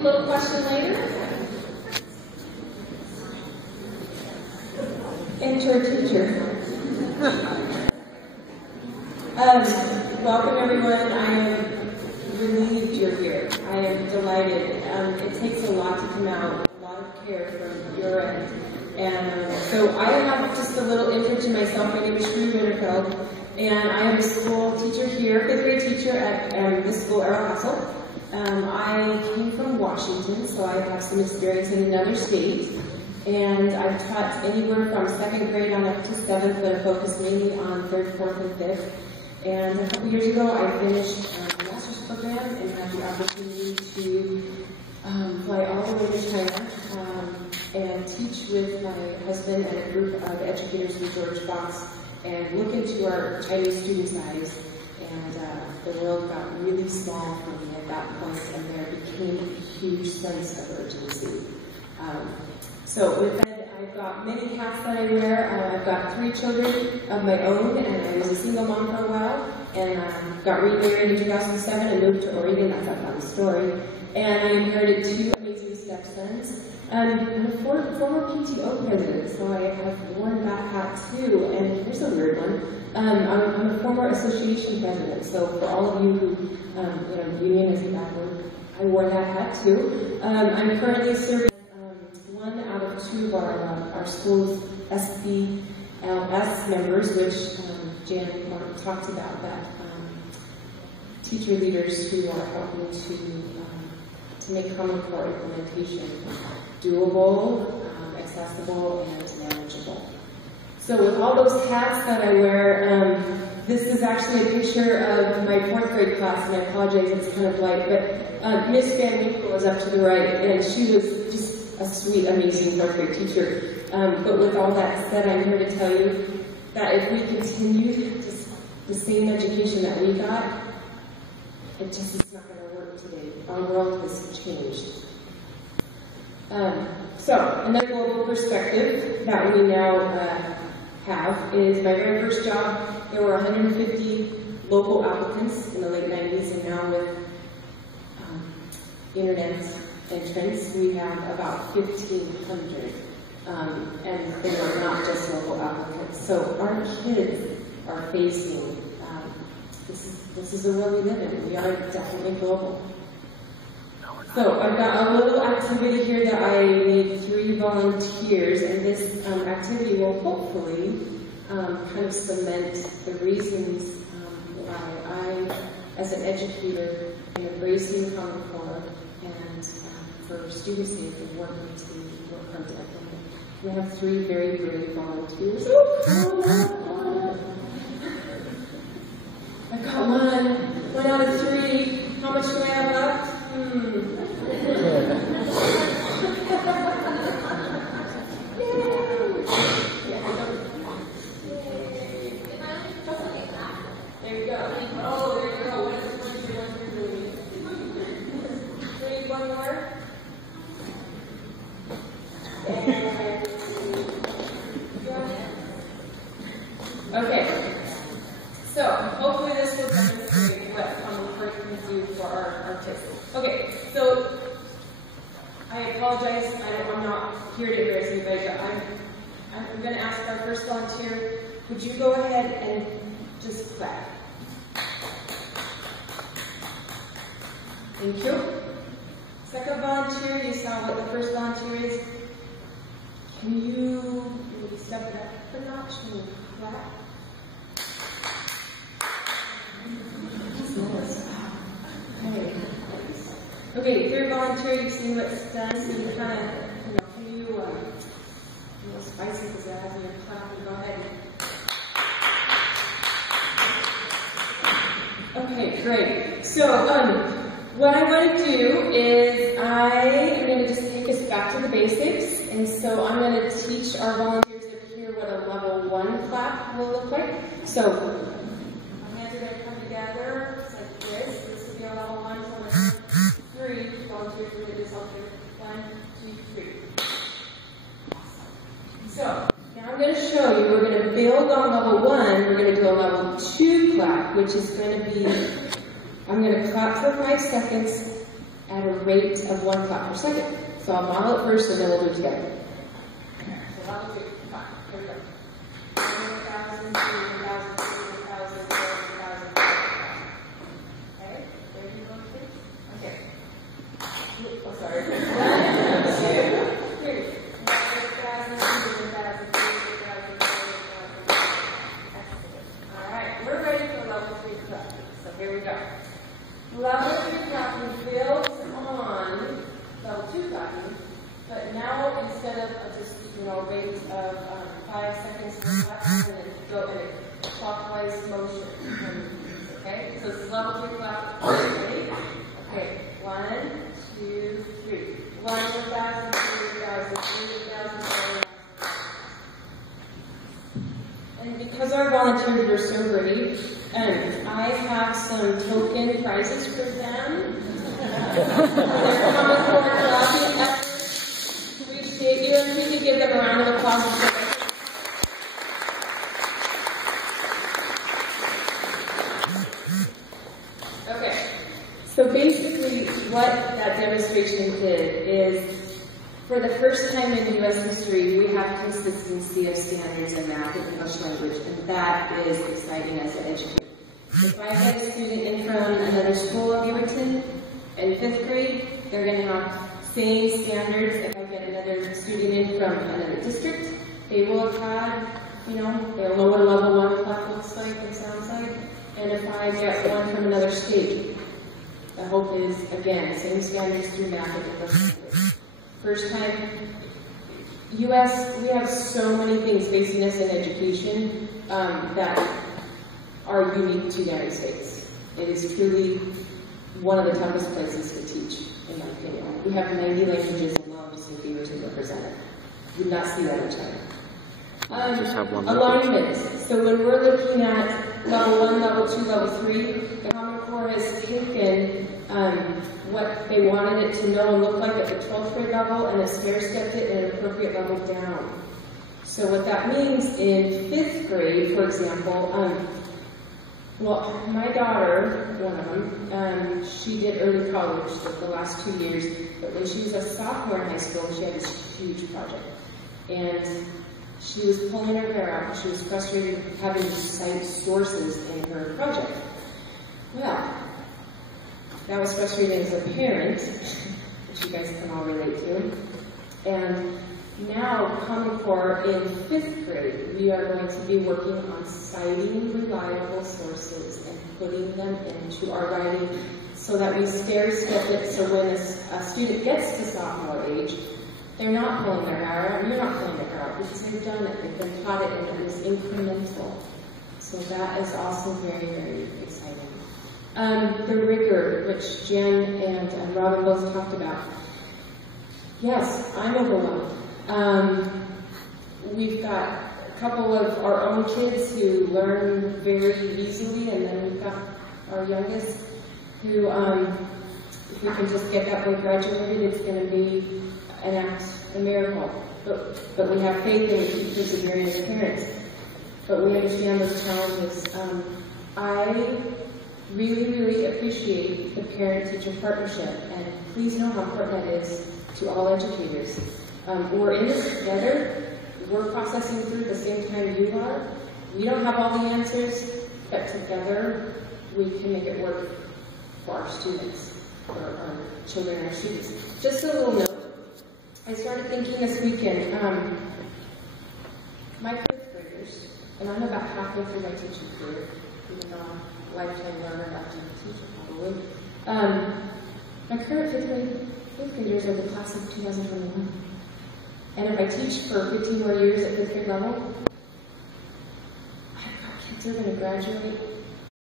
A little question later. Enter teacher. Welcome everyone. I am relieved you're here. I am delighted. It takes a lot to come out, a lot of care from your end. And so I have just a little intro to myself. My name is Sheree Winterfeld, and I am a school teacher here, 5th grade teacher at this school, Errol, Hassell. I came from Washington, so I have some experience in another state. And I've taught anywhere from 2nd grade on up to 7th, but I focus mainly on 3rd, 4th, and 5th. And a couple years ago, I finished a master's program and had the opportunity to fly all the way to China and teach with my husband and a group of educators from George Fox and look into our Chinese students' eyes. And the world got really small for me at that point, and there became a huge sense of urgency. So with that, I've got many hats that I wear. I've got 3 children of my own, and I was a single mom for a while, and got remarried in 2007 and moved to Oregon. That's a fun story. And I inherited 2 amazing stepsons. I'm a former PTO president, so I have worn that hat too. And here's a weird one. I'm a former association president, so for all of you who, union is a bad word, I wore that hat too. I'm currently serving 1 out of 2 of our school's SBLS members, which Jan talked about, that teacher leaders who are helping to make Common Core implementation doable, accessible, and manageable. So with all those hats that I wear, this is actually a picture of my 4th grade class, and I apologize, it's kind of light, but Miss Van Winkle is up to the right, and she was just a sweet, amazing 4th grade teacher. But with all that said, I'm here to tell you that if we continue the same education that we got, it just is not going to work today. Our world has changed. So, another global perspective that we now have is my very first job. There were 150 local applicants in the late 90s, and now with internet entrance, we have about 1,500. And they are not just local applicants. So our kids are facing, this is the world we live in. We are definitely global. So I've got a little activity here that I need 3 volunteers, and this activity will hopefully kind of cement the reasons why I, as an educator, am embracing Common Core and for students' sake and wanting to work hard to implement. We have 3 very brave volunteers. I got one out of 3. How much do I have left? There you go. Oh, there you go. One more. Okay. So hopefully this will demonstrate what Common Core can do for our kids. Okay, so I apologize, I'm not here to embarrass anybody, but I'm going to ask our first volunteer, would you go ahead and just clap? Thank you. Second volunteer, you saw what the first volunteer is. Can you maybe step it up a notch and clap? Okay, third volunteer, you've seen what's done, so you kind of, can you, spicy pizzazz in your clap and go ahead and... Okay, great. So, what I want to do is I am going to just take us back to the basics, and so I'm going to teach our volunteers up here what a level 1 clap will look like. So, my hands are going to come together like this. This will be a level 1. So 3 volunteers will do this all here. 1, 2, 3. So, now I'm going to show you, we're going to build on level 1, we're going to do a level 2 clap, which is going to be, I'm going to clap for 5 seconds, at a rate of 1 clap per second. So I'll model it first, and then we'll do it together. So 1, 2, 5. Here we go. 1,000, 2,000, 3,000, 4,000, 5,000. Okay, where do you go, please? Okay. Oh, sorry. 1, 2, 3. 1,000, 2,000, 3,000, 4,000. All right, we're ready for level 3 clapping. So here we go. Level 3 clapping builds on level 2 clapping, but now instead of just rate of 5 seconds per clap, we're going to go in a clockwise motion. Okay, so this is level 3 clapping. Ready? Okay, 1, 2, 3. 1,000, 2,000, 3,000, 4,000. And because our volunteers are so great, I have some token prizes for them. Their Common Core Fluff efforts. Appreciate you, and we can give them a round of applause. Okay, so basically what that demonstration did is, for the first time in U.S. history, we have consistency of standards in math and English language, and that is exciting as an educator. If I get a student in from another school in Beaverton in 5th grade, they're going to have same standards. If I get another student in from another district, they will have had, they'll know what a level 1 clap looks like and sounds like. And if I get one from another state, the hope is, again, same standards through math and English language. First time, U.S., we have so many things facing us in education that are unique to the United States. It is truly one of the toughest places to teach, in my opinion. We have 90 languages and loves and Beaverton represented. You do not see that in China. Alignment. So when we're looking at level 1, level 2, level 3, the Common Core has taken what they wanted it to know and look like at the 12th grade level and have stair-stepped it at an appropriate level down. So what that means in 5th grade, for example, well, my daughter, one of them, she did early college the last 2 years, but when she was a sophomore in high school, she had this huge project. And she was pulling her hair out because she was frustrated having to cite sources in her project. Well, that was frustrating as a parent, which you guys can all relate to. And now, Common Core in 5th grade, we are going to be working on citing reliable sources and putting them into our writing so that we stair-step it, so when a student gets to sophomore age, they're not pulling their hair out, you're not pulling their hair out, because they've done it, they've been taught it, and it was incremental. So that is also very, very exciting. The rigor, which Jen and Robin both talked about. Yes, I'm overwhelmed. We've got a couple of our own kids who learn very easily, and then we've got our youngest who, if we can just get that boy graduated, it's going to be an act, a miracle. But we have faith and we keep persevering as parents. But we understand those challenges. I really, really appreciate the parent-teacher partnership, and please know how important that is to all educators. We're in this together. We're processing through the same time you are. We don't have all the answers, but together we can make it work for our students, for our children and our students. Just a little note. I started thinking this weekend, my 5th graders, and I'm about halfway through my teaching career, even though I'm a lifetime learner after teaching probably. My current 5th graders are the class of 2021. And if I teach for 15 more years at 5th grade level, I've got kids who are going to graduate